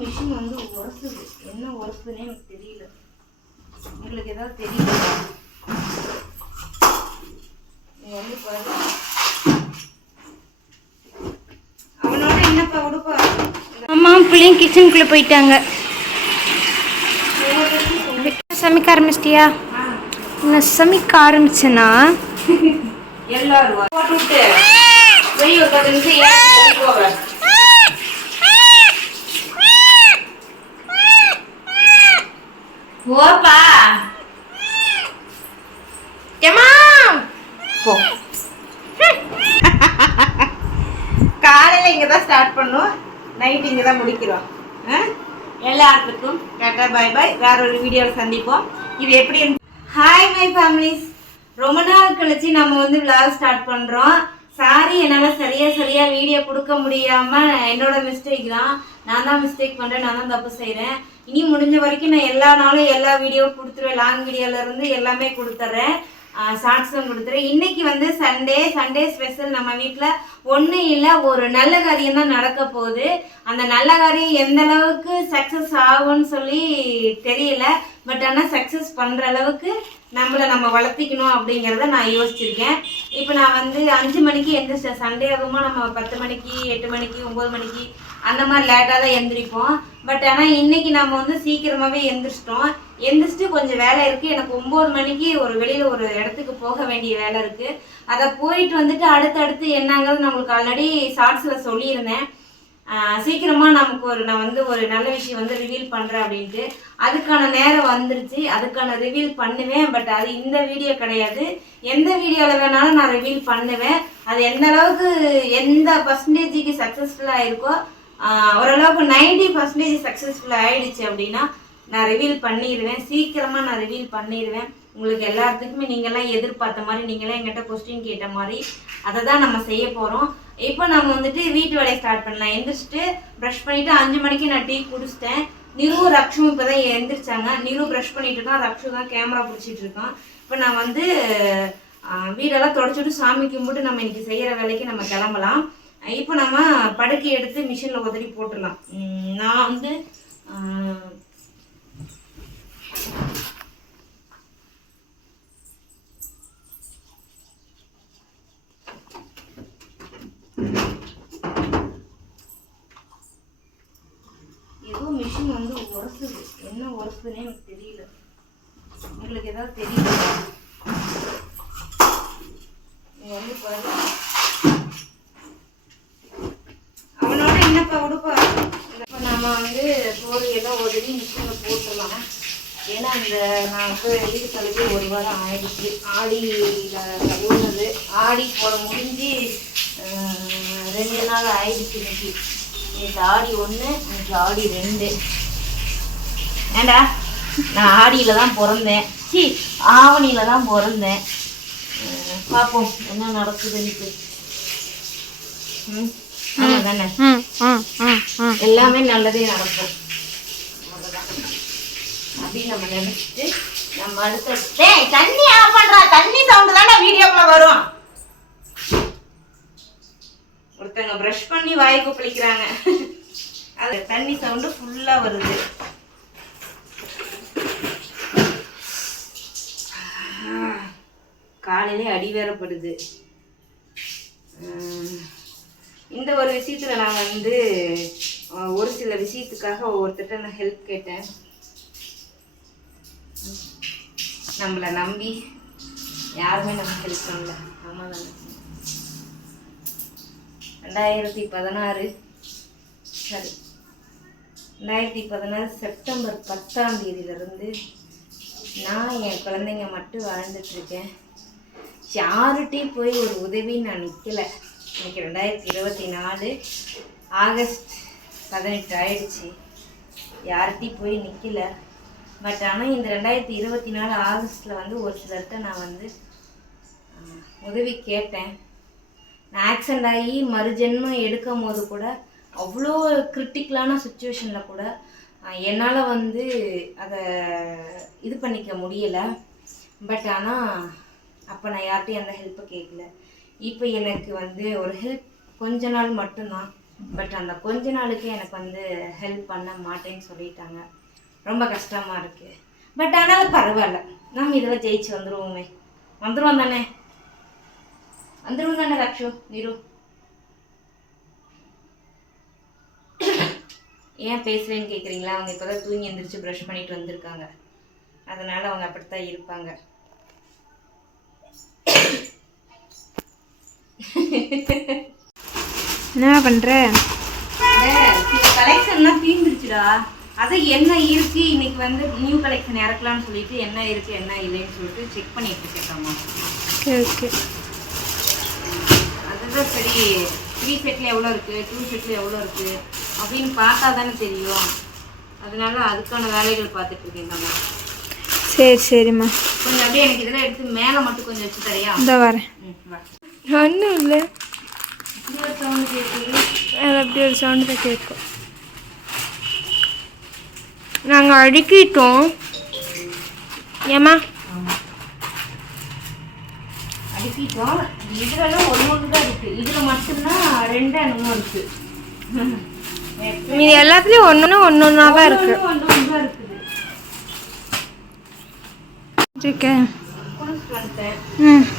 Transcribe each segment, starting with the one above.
Machine வந்து உரசுது. என்ன உரசுதுன்னே எனக்கு தெரியல. உங்களுக்கு ஏதாவது தெரியல? நீ வந்து பாரு. அவனோட என்னப்பா உடுப்பா? அம்மா பிள்ளைங்க கிச்சனுக்குள்ளே போயிட்டாங்க. சமைக்க ஆரம்பிச்சிட்டியா? நான் சமைக்க ஆரம்பிச்சேன்னா எல்லாரும் போட்டு விட்டு வெய் ஒரு 10 நிமிஷம் ஏன் போக. ஓப்பா ஏமா போ. காலையில் இங்கே தான் ஸ்டார்ட் பண்ணோம், நைட் இங்கே தான் முடிக்கிறோம். எல்லாத்துக்கும் டாட்டா பாய் பாய். வேற ஒரு வீடியோவில் சந்திப்போம். இது எப்படி? Hi my families. ரொம்ப நாள் கழிச்சு நம்ம வந்து விளாக் ஸ்டார்ட் பண்ணுறோம். சாரி, என்னால் சரியா வீடியோ கொடுக்க முடியாமல் என்னோட மிஸ்டேக் தான். நான் தான் மிஸ்டேக் பண்ணுறேன், நான் தான் தப்பு செய்கிறேன். இனி முடிஞ்ச வரைக்கும் நான் எல்லா நாளும் எல்லா வீடியோவும் கொடுத்துருவேன். லாங் வீடியோலேருந்து எல்லாமே கொடுத்துட்றேன், ஷார்ட்ஸும் கொடுத்துறேன். இன்னைக்கு வந்து சண்டே ஸ்பெஷல். நம்ம வீட்டில் ஒன்றும் இல்லை, ஒரு நல்ல காரியம் தான் நடக்க போகுது. அந்த நல்ல காரியம் எந்த அளவுக்கு சக்ஸஸ் ஆகும்னு சொல்லி தெரியல. பட் ஆனால் சக்ஸஸ் பண்ணுற அளவுக்கு நம்ம வளர்த்திக்கணும் அப்படிங்கிறத நான் யோசிச்சிருக்கேன். இப்போ நான் வந்து 5 மணிக்கு எந்திரிச்சேன். சண்டே ஆகுமா நம்ம 10 மணிக்கு 8 மணிக்கு 9 மணிக்கு அந்த மாதிரி லேட்டாக தான் எந்திரிப்போம். பட் ஆனால் இன்னைக்கு நம்ம வந்து சீக்கிரமாகவே எந்திரிச்சிட்டு கொஞ்சம் வேலை இருக்குது. எனக்கு 9 மணிக்கு வெளியில் ஒரு இடத்துக்கு போக வேண்டிய வேலை இருக்குது. அதை போயிட்டு வந்துட்டு அடுத்தடுத்து என்னங்கிறது நம்மளுக்கு ஆல்ரெடி ஷார்ட்ஸில் சொல்லியிருந்தேன். சீக்கிரமாக நான் வந்து ஒரு நல்ல விஷயம் வந்து ரிவீல் பண்ணுறேன் அப்படின்ட்டு. அதுக்கான நேரம் வந்துருச்சு, அதுக்கான ரிவீல் பண்ணுவேன். பட் அது இந்த வீடியோ கிடையாது. எந்த வீடியோவில் வேணாலும் நான் ரிவீல் பண்ணுவேன். அது எந்த அளவுக்கு எந்த பர்சன்டேஜுக்கு சக்ஸஸ்ஃபுல்லாக இருக்கோ, ஓரளவுக்கு 90% சக்ஸஸ்ஃபுல்லாக ஆயிடுச்சு அப்படின்னா நான் ரிவீல் பண்ணிடுவேன். சீக்கிரமாக நான் ரிவீல் பண்ணிடுவேன். உங்களுக்கு எல்லாத்துக்குமே நீங்கள்லாம் எதிர்பார்த்த மாதிரி, நீங்களாம் எங்கிட்ட கொஸ்டின் கேட்ட மாதிரி அதை தான் நம்ம செய்ய போகிறோம். இப்போ நம்ம வந்துட்டு வீட்டு வேலையை ஸ்டார்ட் பண்ணலாம். எந்திரிச்சிட்டு ப்ரஷ் பண்ணிவிட்டு 5 மணிக்கு நான் டீ குடிச்சிட்டேன். நிரு ரக்ஷும் இப்போ தான் எந்திரிச்சாங்க. நிரு ப்ரஷ் பண்ணிட்டு இருக்கான், ரக்ஷு தான் கேமரா பிடிச்சிட்டு இருக்கான். இப்போ நான் வந்து வீடெல்லாம் தொடச்சிட்டு சாமி கும்பிட்டு நம்ம இன்னைக்கு செய்கிற வேலைக்கு நம்ம கிளம்பலாம். இப்போ நம்ம படுக்கை எடுத்து மிஷினில் உதறி போட்டுடலாம். நான் வந்து ஏதோ மிஷின் வந்து உரசுது. என்ன உரசுதுன்னே எனக்கு தெரியல. உங்களுக்கு ஏதாவது தெரியல? நீ வந்து பாரு. அவனோட என்னப்பா உடுப்பா? இப்போ நம்ம வந்து தோலையெல்லாம் உதவி மிஷினில் போட்டுடலாம். ஏன்னா நான் இப்போ வீடு கழுவி 1 வாரம் ஆயிடுச்சு. ஆடியில் கழுவுனது, ஆடி போட முடிஞ்சு 2 நாள் ஆயிடுச்சு. இன்னைக்கு ஆடி 1, இன்னைக்கு ஆடி 2. ஏண்டா, நான் ஆடியில் தான் பிறந்தேன், ஆவணியில் தான் பிறந்தேன். பார்ப்போம் என்ன நடக்குதுன்ட்டு. தானே எல்லாமே நல்லதே நடக்கும் அப்படின்னு நம்ம நினைச்சிட்டு நம்ம அடுத்த தண்ணி ஆஃப் பண்றா. தண்ணி சவுண்டு தானே வீடியோக்குள்ள வரும். ஒருத்தங்க ப்ரஷ் பண்ணி வாய் கொப்பளிக்கிறாங்க, அது தண்ணி சவுண்டு ஃபுல்லா வருது. காலையிலே அடி வேறப்படுது. இந்த ஒரு விஷயத்துல நான் வந்து ஒரு சில விஷயத்துக்காக ஒவ்வொருத்தட்ட நான் ஹெல்ப் கேட்டேன். நம்மளை நம்பி யாருமே நமக்கு ஹெல்ப் பண்ணல. ஆமா தானே. 2016 செப்டம்பர் 10ஆம் தேதியிலிருந்து நான் என் குழந்தைங்க மட்டும் வாழ்ந்துட்டுருக்கேன். யார்கிட்டையும் போய் ஒரு உதவி நான் நிற்கலை. இன்னைக்கு 2024 ஆகஸ்ட் 18 ஆயிடுச்சு. யார்கிட்டையும் போய் நிற்கலை. பட் ஆனால் இந்த 2024 ஆகஸ்ட்டில் வந்து ஒரு சிலர்கிட்ட நான் வந்து உதவி கேட்டேன். நான் ஆக்சிடெண்ட் ஆகி மறுஜென்மம் எடுக்கும் போது கூட அவ்வளோ கிரிட்டிக்கலான சுச்சுவேஷனில் கூட என்னால் வந்து அதை இது பண்ணிக்க முடியலை. பட் ஆனால் அப்போ நான் யார்கிட்டையும் அந்த ஹெல்ப்பை கேட்கல. இப்போ எனக்கு வந்து ஒரு ஹெல்ப் கொஞ்ச நாள் மட்டும்தான், பட் அந்த கொஞ்ச நாளுக்கு எனக்கு வந்து ஹெல்ப் பண்ண மாட்டேன்னு சொல்லிட்டாங்க. ரொம்ப கஷ்டமாக இருக்குது. பட் ஆனாலும் பரவாயில்ல, நம்ம இதில் ஜெயிச்சு வந்துடுவோமே. வந்துடுவோம் தானே ரக்ஷு நீரு? ஏன் பேசுகிறேன்னு கேட்குறீங்களா? அவங்க இப்போ தான் தூங்கி எழுந்திரிச்சு ப்ரஷ் பண்ணிட்டு வந்திருக்காங்க. அதனால் அவங்க அப்படித்தான் இருப்பாங்க. என்ன பண்ணுற? கலெக்ஷன்லாம் தீர்ந்துருச்சுடா. அது என்ன இருக்கு இன்னைக்கு வந்து நியூ கலெக்ஷன் இறக்கலாம்னு சொல்லிட்டு என்ன இருக்கு என்ன இல்லைன்னு சொல்லிட்டு செக் பண்ணிட்டு இருக்கேன். ஓகே, அதுதான் சரி. 3 செட்டில் எவ்வளோ இருக்குது, 2 செட்டில் எவ்வளோ இருக்குது அப்படின்னு பார்த்தா தானே தெரியும். அதனால அதுக்கான வேலைகள் பார்த்துட்டு இருக்கேன். சரி சரிம்மா. கொஞ்சம் அப்படியே எனக்கு இதெல்லாம் எடுத்து மேலே மட்டும் கொஞ்சம் வச்சு தரையா? இந்த வரேன். ஒன்றும் இல்லை, சவுண்டு கேட்குது. அது அப்படி ஒரு சவுண்டு தான் கேட்கும். நாங்கள் அடுக்கிட்டோம். ஏம்மா அடுக்கிட்டோம். இதுலலாம் ஒன்று தான் இருக்குது. இதில் மட்டும்தான் 2 என்னமோ இருக்குது. இது எல்லாத்துலேயும் ஒன்று தான் இருக்குது. ஒன்று தான் இருக்குது. இருக்கேன்.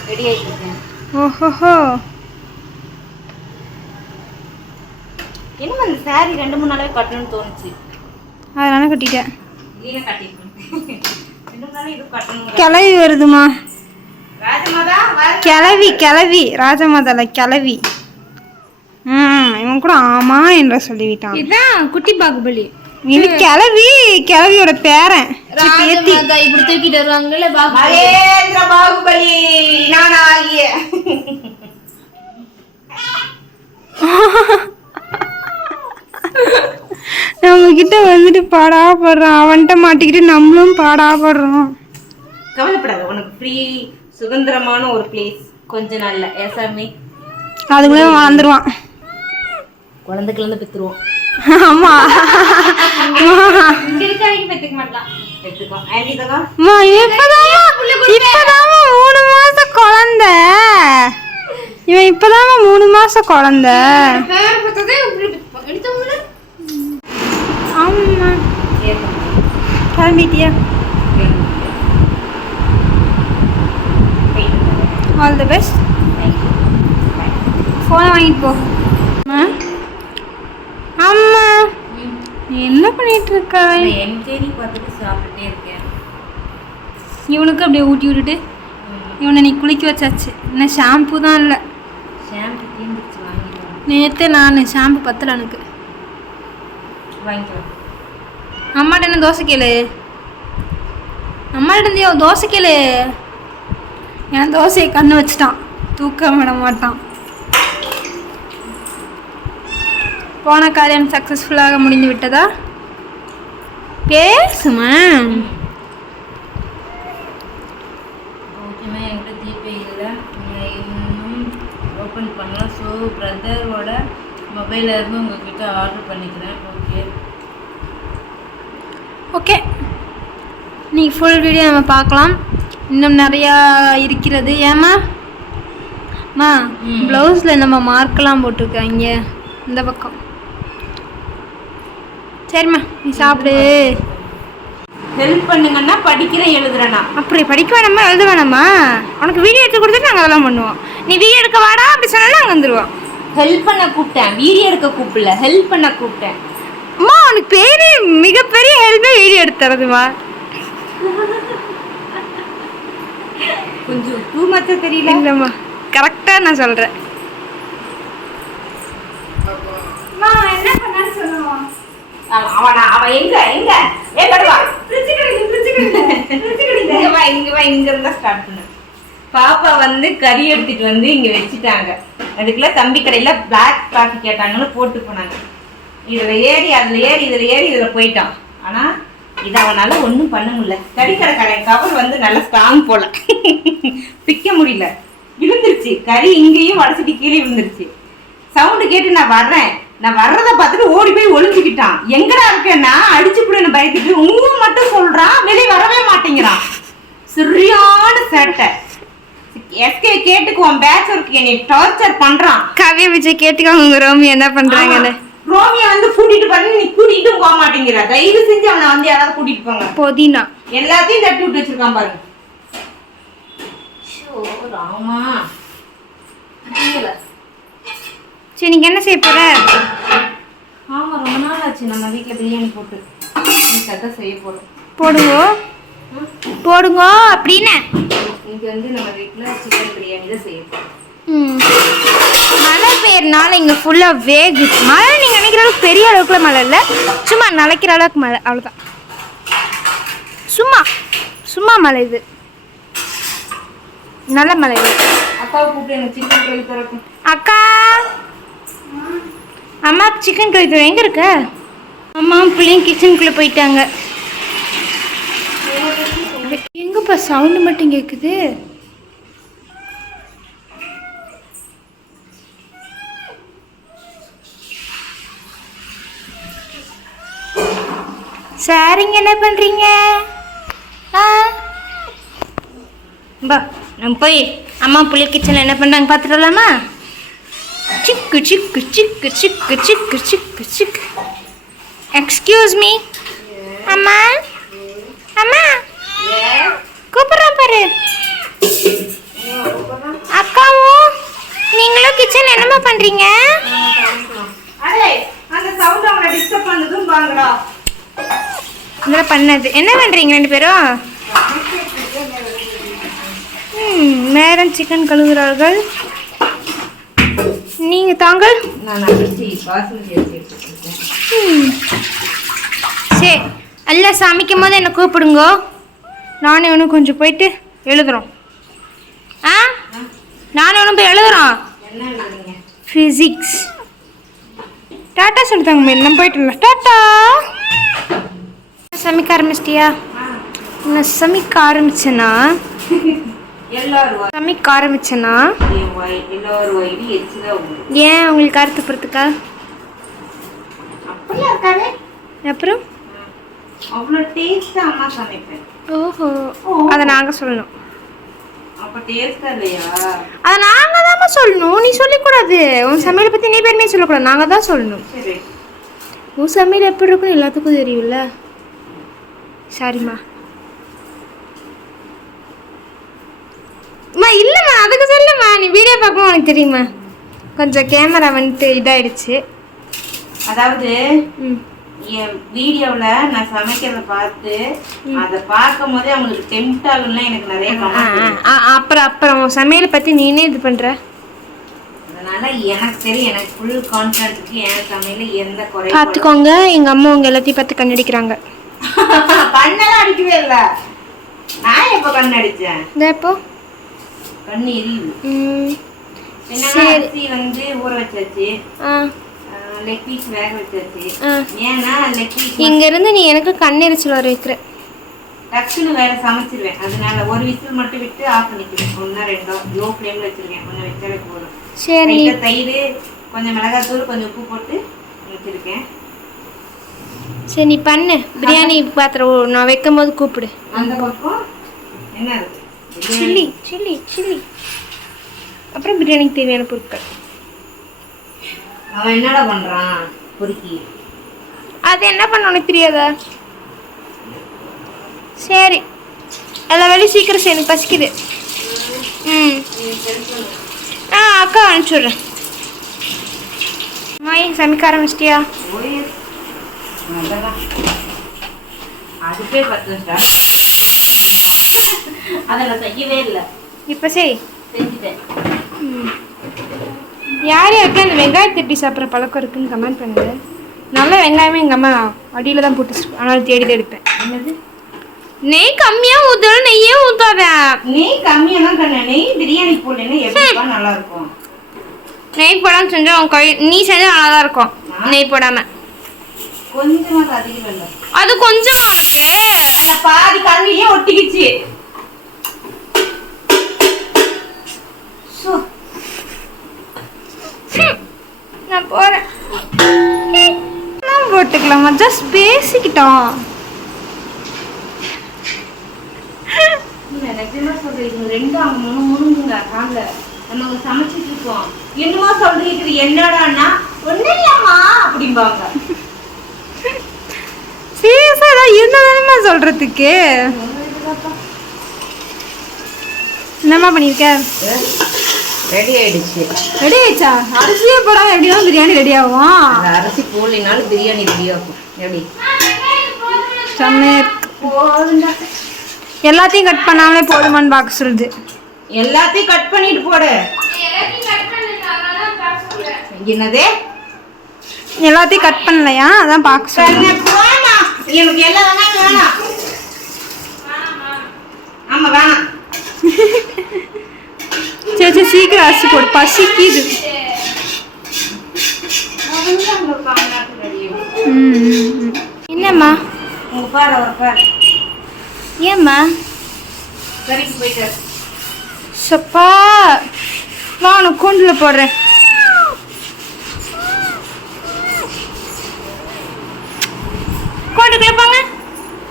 ரெடி ஆகிட்டு. ஓஹோஹோ, என்ன அந்த சாரி 2-3 நாளாவே கட்டணும்னு தோணுச்சு. அதனால கட்டிட்டேன். நீங்க கட்டிருக்கேன். 2 நாள் இது கட்டணும். கிளவி வருதுமா. ராஜமாதா கிளவி ராஜமாதால கிளவி. இவன் கூட ஆமா என்ற சொல்லிவிட்டான். இதான் குட்டி பாகுபலி. இது கிளவியோட பேரன். ராஜமாதா இப்படி தூக்கிட்டு வருவாங்கல்ல, மகேந்திர பாகுபலி நான் ஆகிய. நம்ம கிட்ட வந்துட்டு பாடாப்படுறான். அவன்கிட்ட மாட்டிக்கிட்டு நம்மளும் பாடாப்படுறோம். கவலைப்படாத, உனக்கு ஃப்ரீ சுதந்திரமான ஒரு பிளேஸ் கொஞ்ச நாள்ல. ஏசாமி அதுக்குள்ளே வந்துருவான். குழந்தைக்குள்ள இருந்து பெற்றுருவோம். ஆமா, இங்க இருக்க வரைக்கும் பெத்துக்க மாட்டான். பெற்றுக்கோம். ஆண்டிதா இப்பதாமா 3 மாசம் குழந்தை. இவன் இப்பதாமா 3 மாசம் குழந்தை. ஆமா, கிளம்பிட்டியா? All the best. ஃபோனை வாங்கிட்டு போ. அம்மா என்ன பண்ணிட்டு இருக்கா? என்கேடி பார்த்துட்டு சாப்பிட்டுட்டே இருக்கேன். இவனுக்கு அப்படியே ஊட்டி விட்டுட்டு இவனை நீ குளிக்க வச்சாச்சு. இன்னும் ஷாம்பு தான் இல்லை. ஷாம்பு தீர்ந்துச்சு, வாங்கிடுவோம். நேற்று நான் ஷாம்பு பத்தலை எனக்கு. வாங்கிக்கலாம். அம்மாட்ட என்ன தோசை கேளு. அம்மாட்ட இருந்தியோ தோசை கேளு. என் தோசையை கண்ணு வச்சுட்டான், தூக்க விட மாட்டான். போன காரியம் சக்ஸஸ்ஃபுல்லாக முடிந்து விட்டதா? பேசுமா. ஓகேம்மா, என்கிட்ட ஜிபே இல்லை, இன்னும் ஓப்பன் பண்ணலாம். ஸோ பிரதரோட மொபைலில் இருந்து உங்ககிட்ட ஆர்டர் பண்ணிக்கிறேன். ஓகே ஓகே, நீ ஃபுல் வீடியோ நம்ம பார்க்கலாம். இன்னும் நிறையா இருக்கிறது. ஏம்மா ப்ளவுஸில் நம்ம மார்க்கெல்லாம் போட்டிருக்காங்க இந்த பக்கம். சரிம்மா, நீ சாப்பிடு. ஹெல்ப் பண்ணுங்கன்னா படிக்கிறேன் எழுதுறேன்னா. அப்படி படிக்க வேணாமா எழுத வேணாமா? உனக்கு வீடியோ எடுத்து கொடுத்துட்டு நாங்கள் அதெல்லாம் பண்ணுவோம். நீ வீடியோ எடுக்க வாடா அப்படி சொன்னாலும் நாங்கள் வந்துடுவோம். ஹெல்ப் பண்ண கூப்பிட்டேன், வீடியோ எடுக்க கூப்பிடல, ஹெல்ப் பண்ண கூப்பிட்டேன். அம்மா உனக்கு பெரிய மிகப்பெரிய ஹெல்ப்பே வீடியோ எடுத்து தரதுமா. கொஞ்சம் டூ மச்சா தெரியல. இல்லைம்மா, கரெக்டாக நான் சொல்கிறேன். என்ன பண்ணான்னு சொல்லுவான். அவன் எங்க எங்க ஏ படுவா இங்க இருந்தா ஸ்டார்ட் பண்ணு. பாப்பா வந்து கறி எடுத்துட்டு வந்து இங்க வச்சுட்டாங்க. அதுக்குள்ள தம்பி கடையில பிளாக் காஃபி கேட்டாங்கன்னு போட்டு போனாங்க. இதுல ஏறி அதுல ஏறி இதுல ஏறி இதுல போயிட்டான். ஆனா இது அவனால ஒன்றும் பண்ண முடியல. கறிக்கடை கடை கவர் வந்து நல்லா ஸ்ட்ராங் போல, பிக்க முடியல, விழுந்துருச்சு. கறி இங்கேயும் வடச்சிட்டு கீழே விழுந்துருச்சு. சவுண்டு கேட்டு நான் வர்றதை பார்த்துட்டு ஓடி போய் ஒளிஞ்சுக்கிட்டான். எங்கடா இருக்கேன்னா அடிச்சு கூட என்ன பயத்துட்டு மட்டும் சொல்றான், வெளியே வரவே மாட்டேங்கிறான். சரியான சேட்டை. எஸ்கே கேட்டுக்குவோம் பேட்ச் ஒர்க் என்னை டார்ச்சர் பண்றான். கவிய விஜய் கேட்டுக்கோங்க உங்க ரோமி என்ன பண்றாங்கன்னு. ரோமியா வந்து கூட்டிட்டு பண்ணி நீ கூட்டிட்டு போக மாட்டேங்கிற. தயவு செஞ்சு அவனை வந்து யாராவது கூட்டிட்டு போங்க. புதினா எல்லாத்தையும் தட்டி விட்டு வச்சிருக்கான் பாருங்க. ராமா சரி நீங்க என்ன செய்ய போற? ஆமா ரொம்ப நாள் ஆச்சு நம்ம வீட்டுல பிரியாணி போட்டு. சட்டை செய்ய போறோம். போடுங்க போடுங்க அப்படின்னு. இங்க வந்து நம்ம வீட்டுல சிக்கன் பிரியாணி தான் செய்ய போறோம். மழை பெய்யறனால இங்க ஃபுல்லா வேகு. மழை நீங்க நினைக்கிற அளவுக்கு பெரிய அளவுக்குல மழை இல்லை, சும்மா நனைக்கிற அளவுக்கு மழை, அவ்வளோதான். சும்மா சும்மா மழை இது, நல்ல மழை இது. அக்காவை கூப்பிட்டு எனக்கு சிக்கன் கறி தரக்கும். அக்கா அம்மாவுக்கு சிக்கன் கறி தரும். எங்க இருக்க? அம்மா பிள்ளைங்க கிச்சனுக்குள்ள போயிட்டாங்க. எங்கப்பா சவுண்டு மட்டும் கேக்குது? சாரிங்க என்ன பண்றீங்க? பா நம்ம போய் அம்மா புள்ளி கிச்சனில் என்ன பண்ணுறாங்க பார்த்துட்டு வரலாமா? சிக்கு சிக்கு சிக்கு சிக்கு சிக்கு சிக்கு சிக்கு. Excuse me. அம்மா அம்மா கூப்பிட்றேன் பாரு. அக்காவும் நீங்களும் கிச்சனில் என்னம்மா பண்ணுறீங்க? அந்த சவுண்ட் அவங்கள டிஸ்டர்ப் பண்ணதும் வாங்கடா. இதெல்லாம் பண்ணது என்ன பண்ணுறீங்க ரெண்டு பேரும்? மேடம் சிக்கன் கழுவுகிறார்கள். நீங்கள் தாங்கள்? சரி எல்லாம் சமைக்கும் போது என்னை கூப்பிடுங்க. நானும் இவனும் கொஞ்சம் போயிட்டு எழுதுறோம். நானும் இவனும் போய் எழுதுறோம். ஃபிசிக்ஸ். டாட்டா சொல்லிட்டாங்க. எல்லாம் போயிட்டு டாட்டா. சமைக்க ஆரம்பிச்சிட்டியா? நான் சமைக்க ஆரம்பிச்சேன்னா ஏன் உங்களுக்கு அறுத்துப்படுறதுக்கா? அப்புறம் அவ்வளோ டேஸ்டா அம்மா சமைப்பேன். ஓஹோ அதை நாங்கள் சொல்லணும். அப்போ டேஸ்டா இல்லையா? அதை நாங்கள் தான் சொல்லணும். நீ சொல்லக்கூடாது. உன் சமையலை பற்றி நீ பேருமே சொல்லக்கூடாது. நாங்கள் தான் சொல்லணும். சரி உன் சமையல் எப்படி இருக்குன்னு எல்லாத்துக்கும் தெரியும்ல. சாரிம்மா. அம்மா இல்லைம்மா அதுக்கு சொல்லும்மா. நீ வீடியோ பார்க்கவும் உனக்கு தெரியுமா? கொஞ்சம் கேமரா வந்துட்டு இதாயிடுச்சு. அதாவது என் வீடியோவில் நான் சமைக்கிறத பார்த்து அதை பார்க்கும் போதே அவங்களுக்கு டெம்ட் ஆகும்னா எனக்கு நிறைய அப்புறம் சமையலை பற்றி நீனே இது பண்ணுற. அதனால எனக்கு தெரியும். எனக்கு ஃபுல் கான்ஃபிடன்ஸுக்கு என் சமையல் எந்த குறையும் பார்த்துக்கோங்க. எங்கள் அம்மா உங்கள் எல்லாத்தையும் பார்த்து கண்ணடிக்கிறாங்க. கண்ணெல்லாம் அடிக்கவே இல்ல. நான் எப்ப கண்ணு அடிச்சேன்? எப்போ கண்ணு எரியுது. அரிசி வந்து ஊற வச்சாச்சு. லெக் பீஸ் வேக வச்சாச்சு. ஏன்னா லெக் பீஸ் இங்க இருந்து நீ எனக்கு கண்ணெரிச்சல் வர வைக்கிற. டக்குன்னு வேற சமைச்சிருவேன். அதனால ஒரு விசில் மட்டும் விட்டு ஆஃப் பண்ணிக்கிறேன். ஒன்னா ரெண்டோ லோ ஃப்ளேம்ல வச்சிருக்கேன். கொஞ்சம் வச்சாலே போதும். சரி தயிர் கொஞ்சம் மிளகாத்தூள் கொஞ்சம் உப்பு போட்டு வச்சிருக்கேன். சரி நீ பண்ணு. பிரியாணி பாத்திரம் நான் வைக்கும் போது கூப்பிடு. அந்த பக்கம் என்ன இருக்கு? Chilli chilli chilli. அப்புறம் பிரியாணிக்கு தேவையான பொருட்கள். அவன் என்னடா பண்றான்? பொறுக்கி அது என்ன பண்ணணும் தெரியாதா? சரி எல்லா வேலையும் சீக்கிரம் செய்ய எனக்கு பசிக்குது. அக்கா அனுப்பிச்சுட்றேன். மாய் சமைக்க ஆரம்பிச்சிட்டியா? அதுக்கே 10 நிமிஷம். அதை நான் செய்யவே இல்லை. இப்போ சரி செஞ்சுட்டேன். யார் யாருக்கா இந்த வெங்காயம் தட்டி சாப்பிட்ற பழக்கம் இருக்குன்னு கமெண்ட் பண்ணுங்க. நல்ல வெங்காயமே எங்கள் அம்மா அடியில் தான் போட்டு அதனால தேடி தான் எடுப்பேன். என்னது நெய் கம்மியாக ஊற்றணும். நெய்யே ஊற்றாத. நெய் கம்மியாக தான் கண்ணு. நெய் பிரியாணி போடலன்னா எப்படிப்பா நல்லா இருக்கும்? நெய் போடாமல் செஞ்சால் உன் கை நீ செஞ்சால் நல்லா தான் இருக்கும். நெய் போடாமல் கொஞ்சமாக அதிகம் இல்லை. அது கொஞ்சமா உனக்கு அந்த பாதி கண்ணிலேயே ஒட்டிக்கிச்சு. நான் போறேன். போட்டுக்கலாமா? ஜஸ்ட் பேசிக்கிட்டோம். நிஜமா சொல்றீங்க, ரெண்டும் அவங்க முணுமுணுங்க காலில் நம்ம சமைச்சிட்டு இருக்கோம். என்னமோ சொல்றீங்க, என்னடான்னா ஒன்றும் இல்லம்மா அப்படிம்பாங்க. சீரியஸா ஏதாவது இருந்தா சொல்றதுக்கு என்னம்மா பண்ணிருக்க? ரெடி ஆயிடுச்சு. ரெடி ஆயிடுச்சா? அரிசியே போடாம எப்படிதான் பிரியாணி ரெடி ஆகும்? அந்த அரிசி போடலினாலும் பிரியாணி ரெடி ஆகும். எப்படி செம்மையா எல்லாத்தையும் கட் பண்ணாமலே போதுமான்னு பார்க்க சொல்லுது. எல்லாத்தையும் கட் பண்ணிட்டு போடு. என்னது? எல்லாத்தையும் கட் பண்ணலையா? அதான் பார்க்க சொல்லுங்க. எனக்கு எல்லாம் வேணாம். ஆமா வேணாம். சரி சரி சீக்கிரம் அரிசி போடு, பசிக்குது. என்னம்மா உங்க பாரு, அவர் பாரு. ஏம்மா? கறிக்கு போயிட்டு சப்பா வா, நான் கூண்டுல போடுறேன். கோண்டுக்குள்ள போங்க,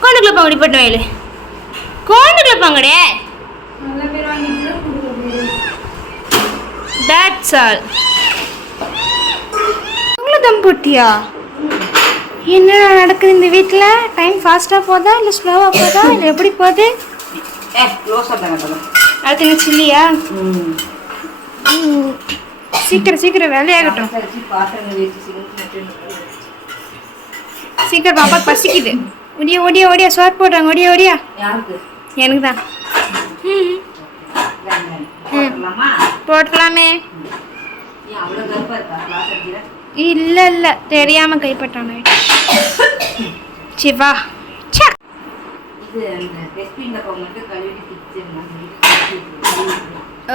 கோண்டுக்குள்ள போங்க. டிப்பட்டு வயலு கோண்டுக்குள்ள போங்கடே. That's all. உங்களை தம் போட்டியா? என்ன நடக்குது இந்த வீட்டில்? டைம் ஃபாஸ்ட்டாக போதா இல்லை ஸ்லோவாக போதா இல்லை எப்படி போகுது? அடுத்து என்ன சில்லியா? சீக்கிரம் சீக்கிரம் வேலையாகட்டும். சீக்கிரம் பாப்பா பசிக்குது. ஒடியா ஒடியா ஒடியா சோறு போடுறாங்க. ஒடியா ஒடியா. எனக்கு தான். போட்டலாமே. இல்லை இல்லை தெரியாமல் கைப்பற்றானே. Siva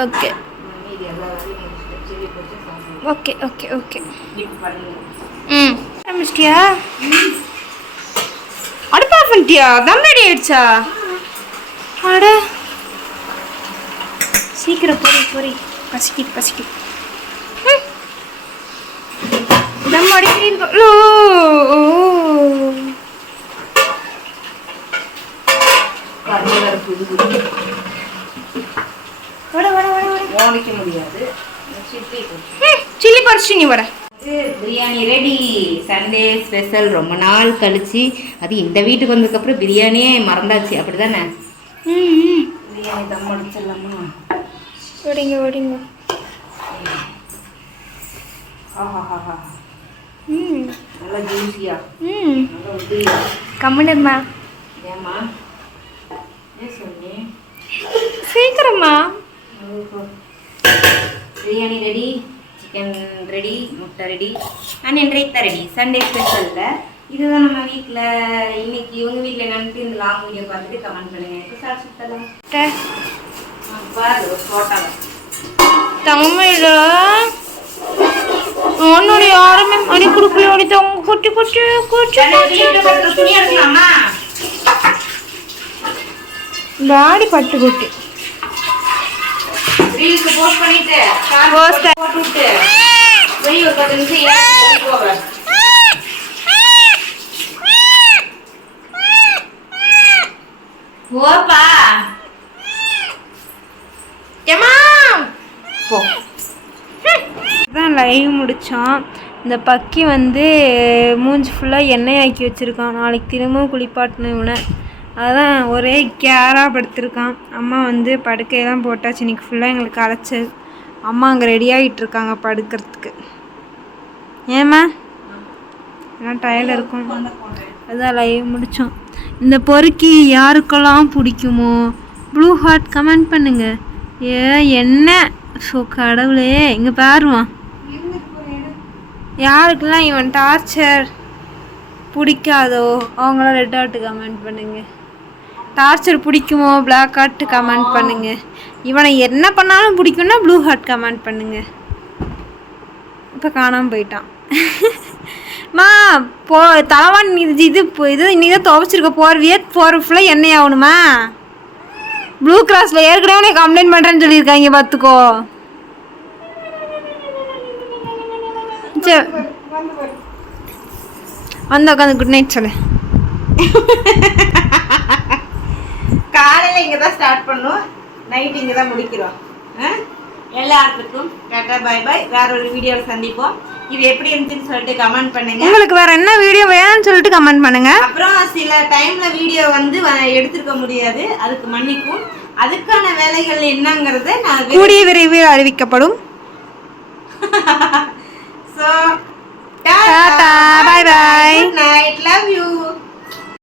okay okay okay okay. ஆரம்பிச்சிட்டியா? அடுப்பா பண்ணிட்டியா? தம் ரெடி ஆயிடுச்சா? அட சீக்கிரம் பொறி பொறி. பசிக்குது பசிக்குது. தம் அடிக்கிறீங்களோ? சில்லி பறிச்சு நீ வர. பிரியாணி ரெடி. Sunday special. ரொம்ப நாள் கழிச்சு, அது இந்த வீட்டுக்கு வந்ததுக்கப்புறம் பிரியாணியே மறந்தாச்சு. அப்படிதானே? பிரியாணி தம் அடிச்சிடலாமா? ஓடிங்க ஓடிங்க. நல்லா ஜூசியா. கம்முனுமா. ஏமா ஏன் சொன்னேன்? சீக்கிரமா. பிரியாணி ரெடி, சிக்கன் ரெடி, முட்டை ready, and raita ready. Sunday ஸ்பெஷலில் இதுதான் நம்ம வீட்டில் இன்னைக்கு. உங்கள் வீட்டில் என்னன்ட்டு இந்த லாங் வீடியோ பார்த்துட்டு கமெண்ட் பண்ணுங்க. எனக்கு சார் சுத்தலாம் பாரு போட்டாங்க தமிழ உன்னுடைய யாருமே மணி கொடுக்கல. தொங்க குட்டி குட்டி குட்டி எடுக்கலாமா? பாடி பட்டு குட்டி ரீல்ஸ் போஸ்ட் பண்ணிட்டு போட்டு விட்டு போய் ஒரு 10 நிமிஷம் ஏன் போவேன். ஓப்பா ஏமா போ. தான் லைவ் முடித்தோம். இந்த பக்கி வந்து மூஞ்சி ஃபுல்லாக எண்ணெய் ஆக்கி வச்சுருக்கான். நாளைக்கு திரும்பவும் குளிப்பாட்டின இவனை. அதான் ஒரே கேராக படுத்திருக்கான். அம்மா வந்து படுக்கையெல்லாம் போட்டாச்சு. இன்னைக்கு ஃபுல்லாக எங்களுக்கு அழைச்சது. அம்மா அங்கே ரெடியாகிட்டுருக்காங்க படுக்கிறதுக்கு. ஏம்மா எல்லாம் டயர்டாக இருக்கும். அதுதான் லைவ் முடித்தோம். இந்த பொறுக்கி யாருக்கெல்லாம் பிடிக்குமோ ப்ளூ ஹார்ட் கமெண்ட் பண்ணுங்க. என்ன ஸோ கடவுளே. இங்கே பாருவான். யாருக்கெல்லாம் இவன் டார்ச்சர் பிடிக்காதோ அவங்களாம் ரெட் ஹார்ட் கமெண்ட் பண்ணுங்க. டார்ச்சர் பிடிக்குமோ பிளாக் ஹார்ட் கமெண்ட் பண்ணுங்க. இவனை என்ன பண்ணாலும் பிடிக்கும்னா ப்ளூ ஹார்ட் கமெண்ட் பண்ணுங்க. இப்போ காணாமல் போயிட்டான். மா போ தலைவான் இது இன்னைக்கு தான் துவைச்சிருக்க போர்வியே. போகிற ஃபுல்லாக எண்ணெய் ஆகணுமா? ப்ளூ கிராஸில் ஏற்கனவே கம்ப்ளைண்ட் பண்ணுறேன்னு சொல்லியிருக்காங்க பார்த்துக்கோ. சரி வந்து உட்காந்து குட் நைட் சொல்லு. காலையில இங்கே தான் ஸ்டார்ட் பண்ணோம், நைட் இங்கே தான் முடிக்கிறோம். எல்லாத்துக்கும் டாடா பை பை. வேற ஒரு வீடியோவில் சந்திப்போம். இது எப்படி இருந்துச்சுன்னு சொல்லிட்டு கமெண்ட் பண்ணுங்க. உங்களுக்கு வேற என்ன வீடியோ வேணும்னு சொல்லிட்டு கமெண்ட் பண்ணுங்க. அப்புறம் சில டைம்ல வீடியோ வந்து எடுத்திருக்க முடியாது, அதுக்கு மன்னிக்கும். அதுக்கான வேலைகள் என்னங்கிறத நான் கூடிய விரைவில் அறிவிக்கப்படும். So, tata bye bye. Good night. Love you.